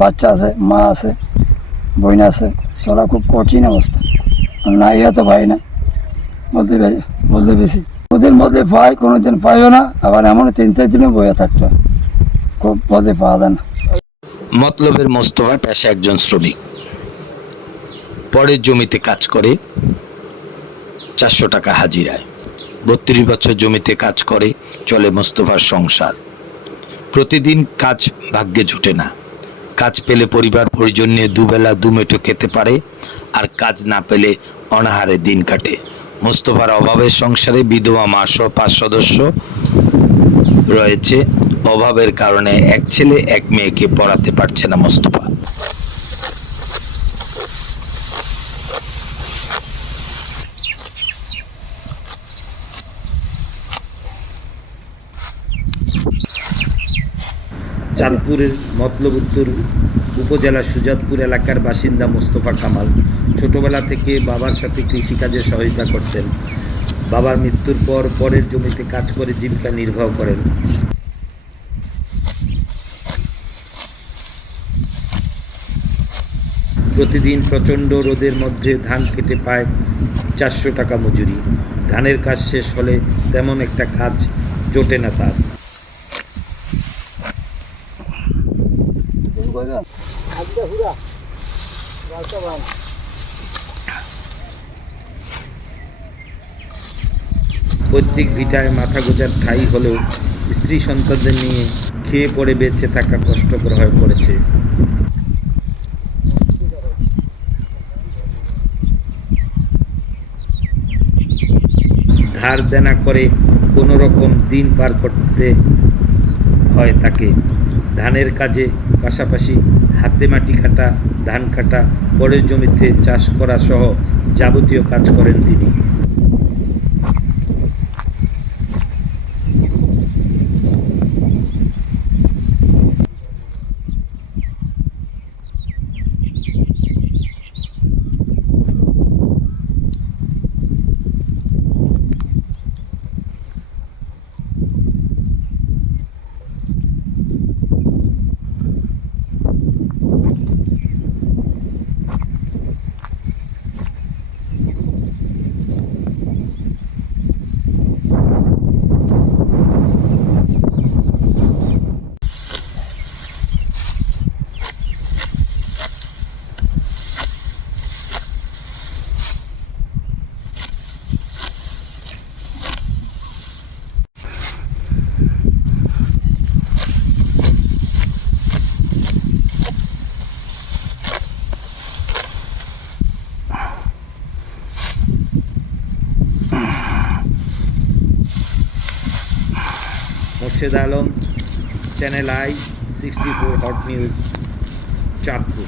বাচ্চা আছে, মা আছে, বোন আছে, চলা খুব কঠিন অবস্থা। না ইয়া তো ভাই না। বলতে বলতে বেশি। ওদের মধ্যে পাই কোনো দিন পাইও না, আবার এমন তিন চার দিনে বইয়া থাকতো। খুব পদে পাওয়া যায় না। মতলবের মোস্তফা পেশা একজন শ্রমিক। পরের জমিতে কাজ করে, চারশো টাকা হাজিরায়। বত্রিশ বছর জমিতে কাজ করে, চলে মোস্তফার সংসার। প্রতিদিন কাজ ভাগ্যে জুটে না। কাজ পেলে পরিবার পরিজন নিয়ে দুবেলা দুমেটো খেতে পারে, আর কাজ না পেলে অনাহারে দিন কাটে। মোস্তফার অভাবের সংসারে বিধবা মা সহ পাঁচ সদস্য রয়েছে। অভাবের কারণে এক ছেলে, এক মেয়েকে পড়াতে পারছে না মোস্তফা। চাঁদপুরের মতলব উত্তর উপজেলার সুজাতপুর এলাকার বাসিন্দা মোস্তফা কামাল ছোটবেলা থেকে বাবার সাথে কৃষিকাজে সহায়তা করতেন। বাবার মৃত্যুর পর পরের জমিতে কাজ করে জীবিকা নির্বাহ করেন। প্রতিদিন প্রচণ্ড রোদের মধ্যে ধান কেটে পায় চারশো টাকা মজুরি। ধানের কাজ শেষ হলে তেমন একটা কাজ জোটে না তার। পৈতৃক ভিটায় মাথা গোজার ঠাই হলেও স্ত্রী সন্তানদের নিয়ে খেয়ে পড়ে বেঁচে থাকা কষ্টকর হয়ে পড়েছে। ধার দেনা করে কোনো রকম দিন পার করতে হয় তাকে। ধানের কাজে পাশাপাশি হাতে মাটি কাটা, ধান কাটা, পরের জমিতে চাষ করা সহ যাবতীয় কাজ করেন তিনি। Morshed Alam channel I sixty four hot news Chandpur.